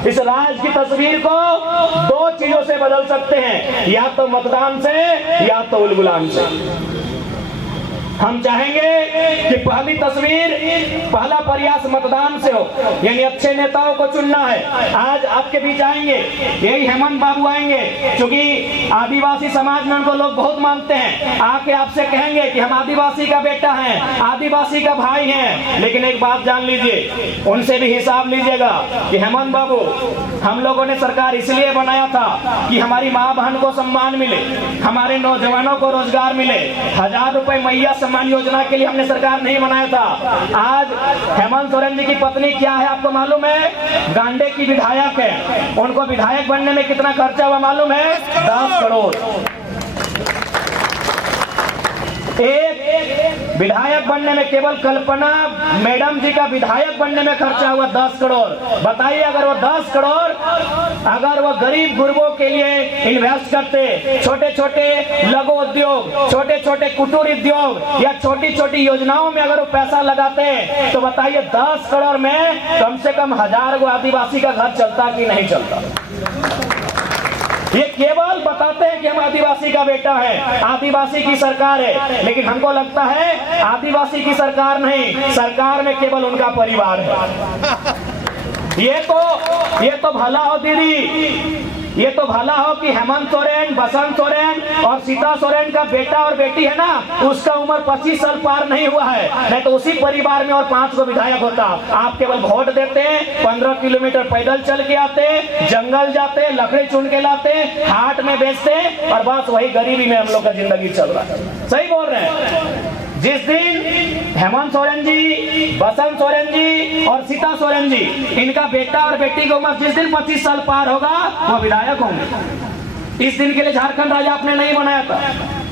इस राज्य की तस्वीर को दो चीजों से बदल सकते हैं, या तो मतदान से या तो उलगुलान से। हम चाहेंगे कि पहली तस्वीर, पहला प्रयास मतदान से हो, यानी अच्छे नेताओं को चुनना है। आज आपके बीच आएंगे, यही हेमंत बाबू आएंगे, क्योंकि आदिवासी समाज में उनको लोग बहुत मानते हैं। आके आपसे कहेंगे कि हम आदिवासी का बेटा हैं, आदिवासी का भाई हैं। लेकिन एक बात जान लीजिए, उनसे भी हिसाब लीजिएगा कि हेमंत बाबू, हम लोगों ने सरकार इसलिए बनाया था कि हमारी माँ बहन को सम्मान मिले, हमारे नौजवानों को रोजगार मिले। 1000 रुपए मैया सम्मान योजना के लिए हमने सरकार नहीं बनाया था। आज हेमंत सोरेन जी की पत्नी क्या है आपको मालूम है? गांडे की विधायक है। उनको विधायक बनने में कितना खर्चा हुआ मालूम है? 10 करोड़। एक विधायक बनने में, केवल कल्पना मैडम जी का विधायक बनने में खर्चा हुआ 10 करोड़। बताइए, अगर वो 10 करोड़ अगर वो गरीब गुरबों के लिए इन्वेस्ट करते, छोटे छोटे लघु उद्योग, छोटे छोटे कुटीर उद्योग या छोटी छोटी योजनाओं में अगर वो पैसा लगाते, तो बताइए 10 करोड़ में कम से कम 1000 गो आदिवासी का घर चलता कि नहीं चलता? ये केवल बताते हैं कि हम आदिवासी का बेटा है, आदिवासी की सरकार है, लेकिन हमको लगता है आदिवासी की सरकार नहीं, सरकार में केवल उनका परिवार है। ये तो भला हो दीदी, ये तो भला हो कि हेमंत सोरेन, बसंत सोरेन और सीता सोरेन का बेटा और बेटी है ना, उसका उम्र 25 साल पार नहीं हुआ है, नहीं तो उसी परिवार में और 5 को विधायक होता। आप केवल वोट देते, 15 किलोमीटर पैदल चल के आते, जंगल जाते, लकड़ी चुन के लाते, हाट में बेचते, और बस वही गरीबी में हम लोग का जिंदगी चल रहा है। सही बोल रहे हैं। जिस दिन हेमंत सोरेन जी, बसंत सोरेन जी और सीता सोरेन जी, इनका बेटा और बेटी की उम्र जिस दिन 25 साल पार होगा, वो विधायक होंगे। इस दिन के लिए झारखंड राज्य आपने नहीं बनाया था,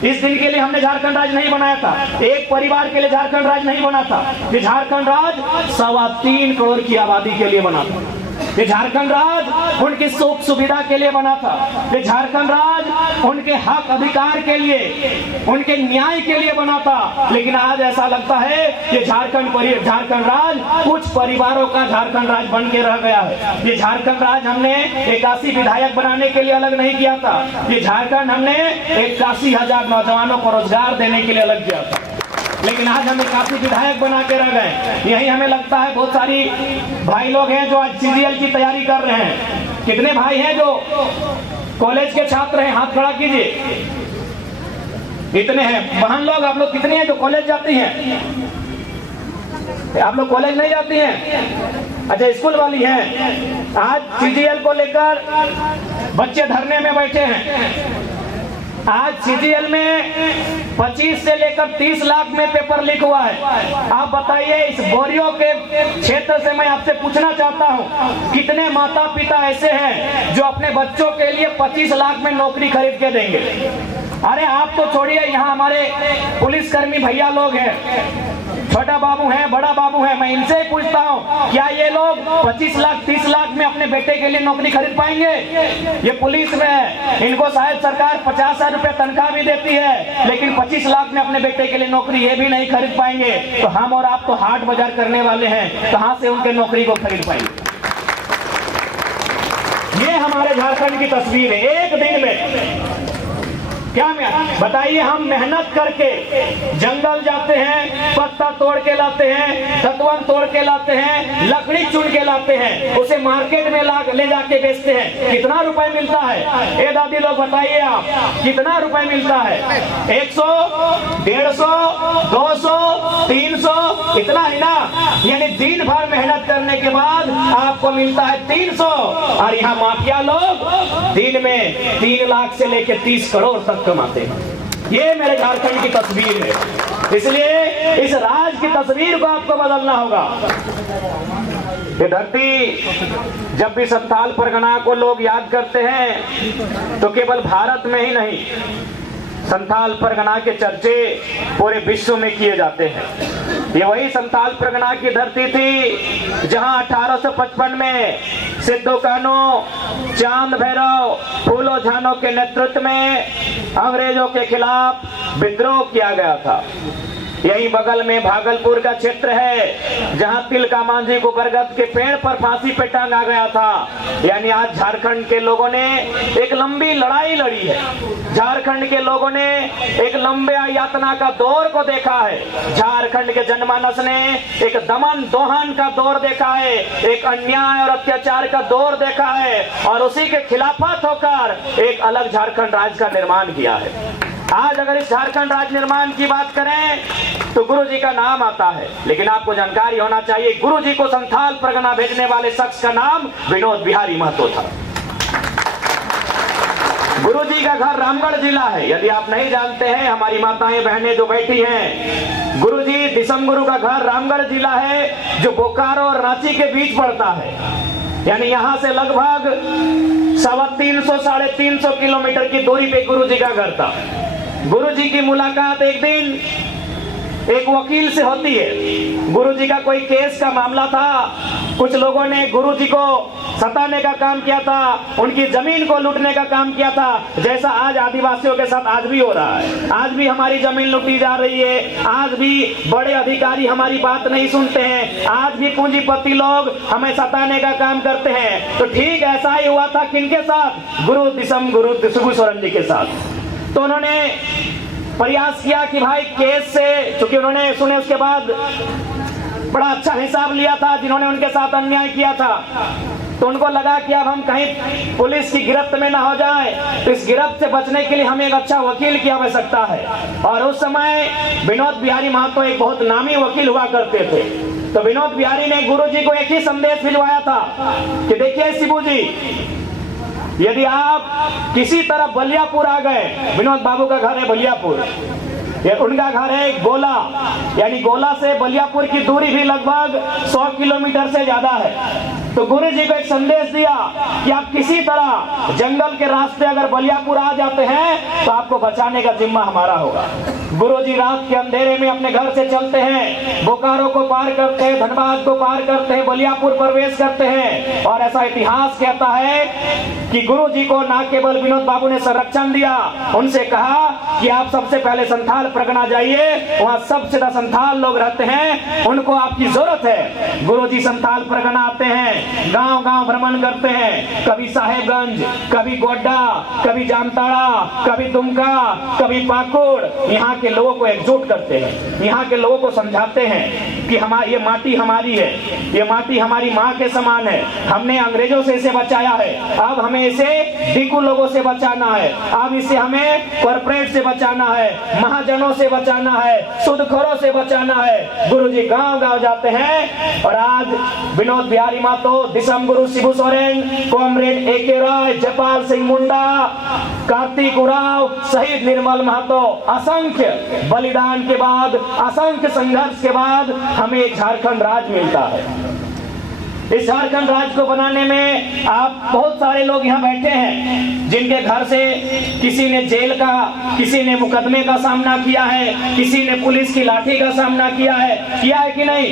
इस दिन के लिए हमने झारखंड राज्य नहीं बनाया था, एक परिवार के लिए झारखंड राज्य नहीं बना था। ये झारखंड राज्य 3.25 करोड़ की आबादी के लिए बना था। ये झारखंड राज्य उनकी सुख सुविधा के लिए बना था। ये झारखंड राज्य उनके हक अधिकार के लिए, उनके न्याय के लिए बना था। लेकिन आज ऐसा लगता है ये झारखंड राज्य कुछ परिवारों का झारखंड राज्य बन के रह गया है। ये झारखंड राज्य हमने 81 विधायक बनाने के लिए अलग नहीं किया था। ये झारखंड हमने 81,000 नौजवानों को रोजगार देने के लिए अलग किया था। लेकिन आज हमें काफी विधायक बना के रह गए। यही हमें लगता है बहुत सारी भाई लोग हैं जो आज CGL की तैयारी कर रहे हैं। कितने भाई हैं जो कॉलेज के छात्र हैं? हाथ खड़ा कीजिए। इतने हैं। बहन लोग, आप लोग कितने हैं जो कॉलेज जाती हैं? आप लोग कॉलेज नहीं जाती हैं? अच्छा, स्कूल वाली हैं। आज CGL को लेकर बच्चे धरने में बैठे हैं। आज CGL में 25 से लेकर 30 लाख में पेपर लीक हुआ है। आप बताइए, इस बोरियो के क्षेत्र से मैं आपसे पूछना चाहता हूं, कितने माता पिता ऐसे हैं जो अपने बच्चों के लिए 25 लाख में नौकरी खरीद के देंगे? अरे आप तो छोड़िए, यहाँ हमारे पुलिसकर्मी भैया लोग हैं, छोटा बाबू है, बड़ा बाबू है, मैं इनसे ही पूछता हूँ, क्या ये लोग 25 लाख 30 लाख में अपने बेटे के लिए नौकरी खरीद पाएंगे? ये पुलिस में है, इनको शायद सरकार 50,000 रुपए तनख्वाह भी देती है, लेकिन 25 लाख में अपने बेटे के लिए नौकरी ये भी नहीं खरीद पाएंगे। तो हम और आप तो हाट बाजार करने वाले हैं, कहाँ से उनके नौकरी को खरीद पाएंगे? ये हमारे झारखंड की तस्वीर है। एक दिन में क्या बताइए, हम मेहनत करके जंगल जाते हैं, पत्ता तोड़ के लाते हैं, तत्वन तोड़ के लाते हैं, लकड़ी चुन के लाते हैं, उसे मार्केट में ले जाके बेचते हैं। कितना रुपए मिलता है? ए दादी लोग बताइए, आप कितना रुपए मिलता है? 100, 150, 200, 300, इतना ही ना? यानी दिन भर मेहनत करने के बाद आपको मिलता है 300। और यहाँ माफिया लोग दिन में 3 लाख से लेकर 30 करोड़ तक कमाते हैं। ये मेरे झारखंड की तस्वीर है। इसलिए इस राज्य की तस्वीर को आपको बदलना होगा। ये धरती, जब भी संथाल परगना को लोग याद करते हैं तो केवल भारत में ही नहीं, संथाल परगना के चर्चे पूरे विश्व में किए जाते हैं। ये वही संथाल परगना की धरती थी जहां 1855 में सिद्धू कान्हू, चांद भैरव, फूलो झानो के नेतृत्व में अंग्रेजों के खिलाफ विद्रोह किया गया था। यही बगल में भागलपुर का क्षेत्र है जहां तिलका मांझी को बरगद के पेड़ पर फांसी पे टांगा गया था। यानी आज झारखंड के लोगों ने एक लंबी लड़ाई लड़ी है, झारखंड के लोगों ने एक लंबे यातना का दौर को देखा है, झारखंड के जनमानस ने एक दमन दोहन का दौर देखा है, एक अन्याय और अत्याचार का दौर देखा है और उसी के खिलाफत होकर एक अलग झारखंड राज्य का निर्माण किया है। आज अगर इस झारखंड राज्य निर्माण की बात करें तो गुरु जी का नाम आता है, लेकिन आपको जानकारी होना चाहिए गुरु जी को संथाल परगना भेजने वाले शख्स का नाम विनोद बिहारी महतो था। गुरु जी का घर रामगढ़ जिला है। यदि आप नहीं जानते हैं, हमारी माताएं बहनें जो बैठी हैं, गुरु जी दिसम गुरु का घर रामगढ़ जिला है जो बोकारो और रांची के बीच पड़ता है। यानी यहां से लगभग 350-350 किलोमीटर की दूरी पे गुरु जी का घर था। गुरु जी की मुलाकात एक दिन एक वकील से होती है। गुरु जी का कोई केस का मामला था, कुछ लोगों ने गुरु जी को सताने का काम किया था, उनकी जमीन को लूटने का काम किया था, जैसा आज आदिवासियों के साथ आज भी हो रहा है। आज भी हमारी जमीन लूटी जा रही है, आज भी बड़े अधिकारी हमारी बात नहीं सुनते हैं, आज भी पूंजीपति लोग हमें सताने का काम करते हैं। तो ठीक ऐसा ही हुआ था किनके साथ? गुरु दिसम गुरु शिबू सोरेन जी के साथ। तो उन्होंने प्रयास किया कि भाई केस से, चूंकि उन्होंने सुने उसके बाद बड़ा अच्छा हिसाब लिया था जिन्होंने उनके साथ अन्याय किया था, तो उनको लगा कि अब हम कहीं पुलिस की गिरफ्त में ना हो जाए, तो इस गिरफ्त से बचने के लिए हमें एक अच्छा वकील की आवश्यकता है। और उस समय विनोद बिहारी महतो एक बहुत नामी वकील हुआ करते थे। तो विनोद बिहारी ने गुरु जी को एक ही संदेश भिजवाया था कि देखिए शिबू जी, यदि आप किसी तरह बलियापुर आ गए, विनोद बाबू का घर है बलियापुर, उनका घर है गोला, यानी गोला से बलियापुर की दूरी भी लगभग 100 किलोमीटर से ज्यादा है। तो गुरु जी को एक संदेश दिया कि आप किसी तरह जंगल के रास्ते अगर बलियापुर आ जाते हैं तो आपको बचाने का जिम्मा हमारा होगा। गुरु जी रात के अंधेरे में अपने घर से चलते हैं, बोकारो को पार करते हैं, धनबाद को पार करते हैं, बलियापुर प्रवेश करते हैं। और ऐसा इतिहास कहता है कि गुरु जी को न केवल विनोद बाबू ने संरक्षण दिया, उनसे कहा कि आप सबसे पहले संथाल परगना जाइए, वहां सबसे ज्यादा संथाल लोग रहते हैं, उनको आपकी जरूरत है। गुरु जी संथाल परगना आते हैं, गांव गांव भ्रमण करते हैं, कभी साहेबगंज, कभी गोड्डा, कभी जामताड़ा, कभी दुमका, कभी पाकुड़। यहाँ के लोगों को एकजुट करते हैं, यहाँ के लोगों को समझाते हैं कि हमारी ये माटी हमारी है, ये माटी हमारी माँ के समान है, हमने अंग्रेजों से इसे बचाया है, अब हमें इसे डिकू लोगों से बचाना है, अब इसे हमें कॉर्पोरेट से बचाना है, महाजनों से बचाना है, सूदखोरों से बचाना है। गुरु जी गांव गांव जाते हैं। और आज विनोद बिहारी महतो, दिसम गुरु शिबू सोरेन, कॉमरेड ए.के. राय, जयपाल सिंह मुंडा, कार्तिक उराव, शहीद निर्मल महतो, असंख्य बलिदान के बाद, असंख्य संघर्ष के बाद हमें झारखंड राज्य मिलता है। इस झारखंड राज्य को बनाने में आप बहुत सारे लोग यहाँ बैठे हैं जिनके घर से किसी ने जेल का, किसी ने मुकदमे का सामना किया है, किसी ने पुलिस की लाठी का सामना किया है कि नहीं?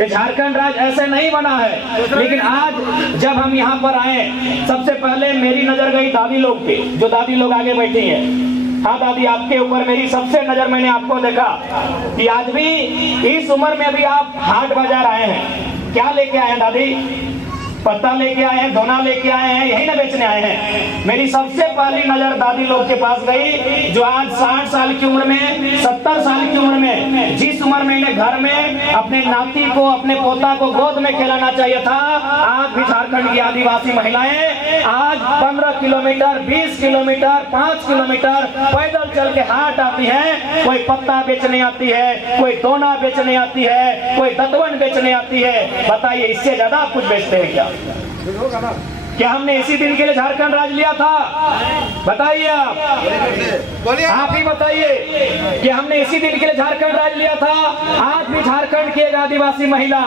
ये झारखंड राज्य ऐसे नहीं बना है। लेकिन आज जब हम यहाँ पर आए, सबसे पहले मेरी नजर गई दादी लोग पे, जो दादी लोग आगे बैठी हैं। हाँ दादी, आपके ऊपर मेरी सबसे नजर, मैंने आपको देखा कि आज भी इस उम्र में भी आप हाट बाजार आए हैं। क्या लेके आए हैं दादी? पत्ता लेके आए हैं, दोना लेके आए हैं, यही ना बेचने आए हैं? मेरी सबसे पहली नजर दादी लोग के पास गई जो आज 60 साल की उम्र में, 70 साल की उम्र में, जिस उम्र में इन्हें घर में अपने नाती को, अपने पोता को गोद में खिलाना चाहिए था, आज भी झारखंड की आदिवासी महिलाएं आज 15 किलोमीटर, 20 किलोमीटर, 5 किलोमीटर पैदल चल के हाट आती है। कोई पत्ता बेचने आती है, कोई दोना बेचने आती है, कोई दतवन बेचने आती है। बताइए, इससे ज्यादा आप कुछ बेचते हैं क्या? क्या हमने इसी दिन के लिए झारखंड राज्य लिया था? बताइए, आप ही बताइए कि हमने इसी दिन के लिए झारखंड राज्य लिया था? आज भी झारखंड की एक आदिवासी महिला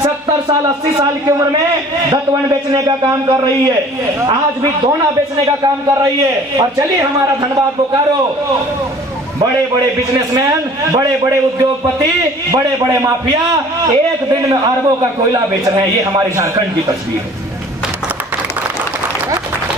70 साल 80 साल की उम्र में दतवन बेचने का काम कर रही है, आज भी दोना बेचने का काम कर रही है। और चलिए हमारा धनबाद बोकारो, बड़े बड़े बिजनेसमैन, बड़े बड़े उद्योगपति, बड़े बड़े माफिया एक दिन में अरबों का कोयला बेच रहे हैं। ये हमारे झारखंड की तस्वीर है।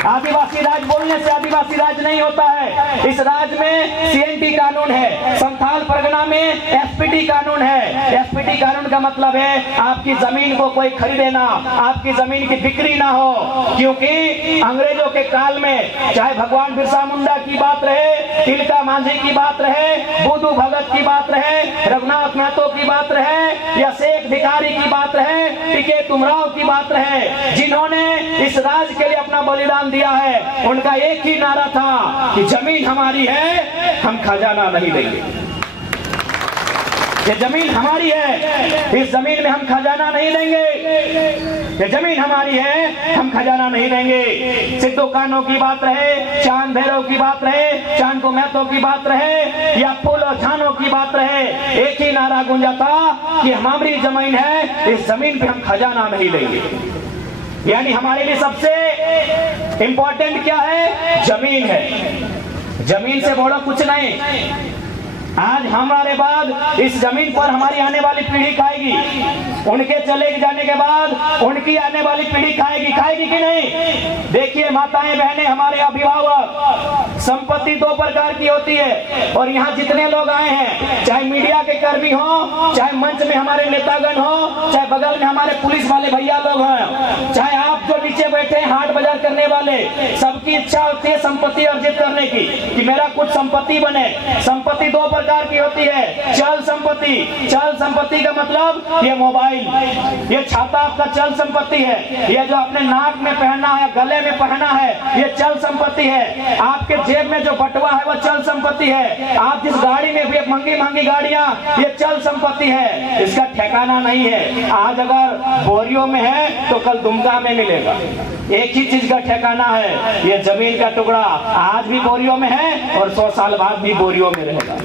आदिवासी राज बोलने से आदिवासी राज नहीं होता है। इस राज्य में सीएनटी कानून है, संथाल परगना में एसपीटी कानून है। एसपीटी कानून का मतलब है आपकी जमीन को कोई खरीदे ना, आपकी जमीन की बिक्री ना हो, क्योंकि अंग्रेजों के काल में चाहे भगवान बिरसा मुंडा की बात रहे, तिलका मांझी की बात रहे, बुद्धू भगत की बात रहे, रघुनाथ महतो की बात रहे, या शेख भिखारी की बात रहे, टीके तुमराव की बात रहे, जिन्होंने इस राज्य के लिए अपना बलिदान दिया है, उनका एक ही नारा था कि जमीन हमारी है, हम खजाना नहीं देंगे। ये जमीन हमारी है, इस जमीन में हम खजाना नहीं देंगे। ये जमीन हमारी है, हम खजाना नहीं देंगे। सिद्धू कान्हो की बात रहे, चांद भैरव की बात रहे, चांद को महतो की बात रहे, या फूलो झानो की बात रहे, एक ही नारा गूंजा था कि हमारी जमीन है, इस जमीन पे हम खजाना नहीं देंगे। यानी हमारे लिए सबसे इंपॉर्टेंट क्या है? जमीन है। जमीन से बड़ा कुछ नहीं। आज हमारे बाद इस जमीन पर हमारी आने वाली पीढ़ी खाएगी, उनके चले जाने के बाद उनकी आने वाली पीढ़ी खाएगी कि नहीं? देखिए माताएं बहनें, हमारे अभिभावक, संपत्ति दो प्रकार की होती है। और यहाँ जितने लोग आए हैं, चाहे मीडिया के कर्मी हो, चाहे मंच में हमारे नेतागण हो, चाहे बगल में हमारे पुलिस वाले भैया लोग हैं, चाहे आप जो नीचे बैठे हाट बाजार करने वाले, सबकी इच्छा होती है संपत्ति अर्जित करने की, कि मेरा कुछ संपत्ति बने। संपत्ति दो प्रकार की होती है। चल संपत्ति, चल संपत्ति का मतलब ये मोबाइल, ये छाता आपका चल संपत्ति है। ये जो अपने नाक में पहनना है, गले में पहनना है, ये चल संपत्ति है। आपके जेब में जो बटुआ है वो चल संपत्ति है। आप जिस गाड़ी में भी, महंगी महंगी गाड़ियां, ये चल संपत्ति है, इसका ठिकाना नहीं है। आज अगर बोरियों में है तो कल दुमका में मिलेगा। एक ही चीज का ठिकाना है, ये जमीन का टुकड़ा आज भी बोरियों में है और 100 साल बाद भी बोरियों में रहेगा।